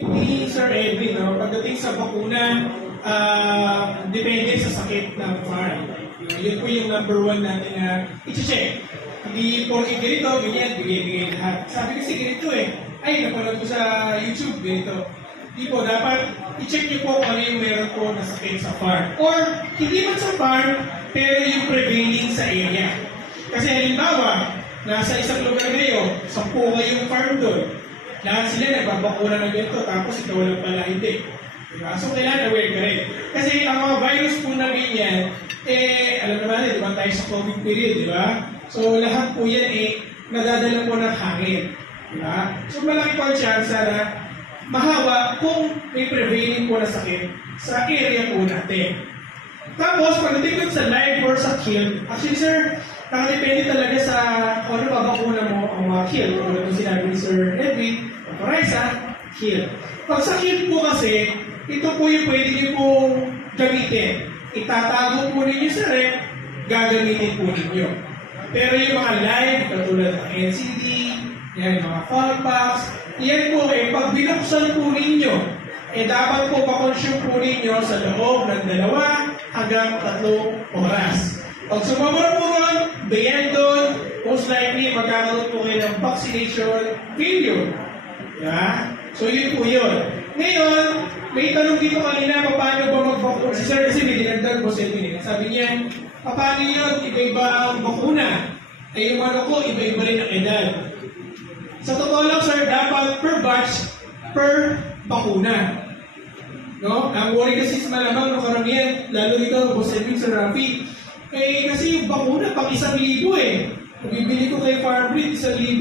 Ni Sir Edwin, no, pagdating sa bakuna, depende sa sakit ng farm. Yun po yung number one natin na i-check. Hindi porke ganito, ganyan, bigay-bigay lahat. Sabi kasi ganito ay napanood ko sa YouTube, ganito. Hindi po, dapat i-check niyo po kung ano yung meron po na sakit sa farm. Or, hindi man sa farm, pero yung prevailing sa area. Kasi halimbawa, nasa isang lugar kayo, 10 kayong farm doon. Lahat sila nagbabakuna ng ganito, tapos ikaw lang pala hindi. Diba? So, kailangan aware ka rin. Kasi ang mga virus po na ganyan, alam naman, diba tayo sa COVID period, diba? So, lahat po yan, nadadala po ng hangin. Diba? So, malaki po ang chance na mahawa kung may prevailing po na sakit sa area po natin. Tapos, pagdating dun sa live or sa kill, actually, sir, nakadepende talaga sa kung ano babakuna mo ang mga kill. Kung ano sinabi ni Sir Edwin, Raisa, kill. Pag sa kill po kasi, ito po yung pwede nyo pong gamitin. Itatago po ninyo sa rep, gagamitin po ninyo. Pero yung mga live, katulad ng NCD, yan, mga fallbacks, yan po pag binuksan po ninyo, dapat po pa-consume po ninyo sa loob ng 2 hanggang 3 oras. Pag sumabot po ron, beyond doon, most likely magkakaroon po kayo ng vaccination failure. Yeah? So yun po yun. Ngayon, may tanong dito kanina, paano ba mag-bakuna? Si Sir kasi may dinagdag po sa inyo. Sabi niya, paano yun? Iba-iba ang bakuna. Yung ano ko, iba-iba rin ang edad. Sa totoo lang, sir, dapat per batch, per bakuna. No? Ang worry kasi sa malamang ng karamihan, lalo dito, Boss Edwin, Sir Rafi, kasi yung bakuna, pang 1,000 Bibili ko kay Farmbreed, 1,000.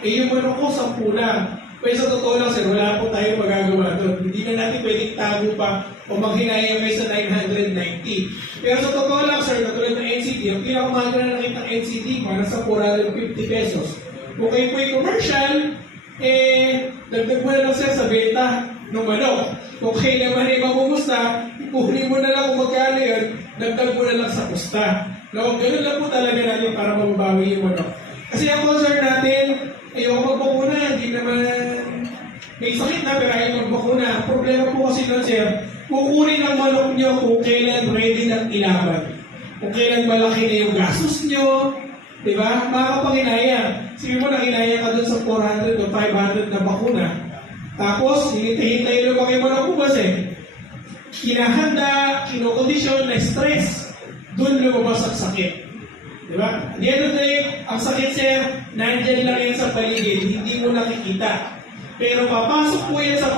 Yung ano ko, 10 lang. Pero sa totoo lang, sir, wala po tayong magagawa doon. Hindi na natin pwedeng tago pa o maghinayang may sa 990. Pero sa totoo lang, sir, katulad ng NCD, ang pinakamahal na nakita ng NCD, para sa 450 pesos. Kung kayo po yung commercial, dagdag mo na lang, sir, sa benta ng manok. Kung kayo naman ay mamumusta, ipuhuli mo na lang kung magkano yun, dagdag mo na lang sa pusta. No, ganun lang po talaga natin para mababawi yung manok. Kasi ang concern natin, ayaw magbakuna, hindi naman may sakit na pero ayaw magbakuna. Ang problema po kasi nun, sir, kukunin ang manok nyo kung kailan ready ng ilaban. Kung kailan malaki na yung gastos nyo, di ba? Makakapanginaya. Sige mo na kinaya ka dun sa 400 o 500 na bakuna. Tapos, hinihintay lang mga manok mo ba, kinahanda, kinokondisyon, na stress. Doon lumabas ang sakit. Diba? At the end of the day, ang sakit, sir, nandyan lang yan sa paligid, hindi mo nakikita. Pero papasok po yan sa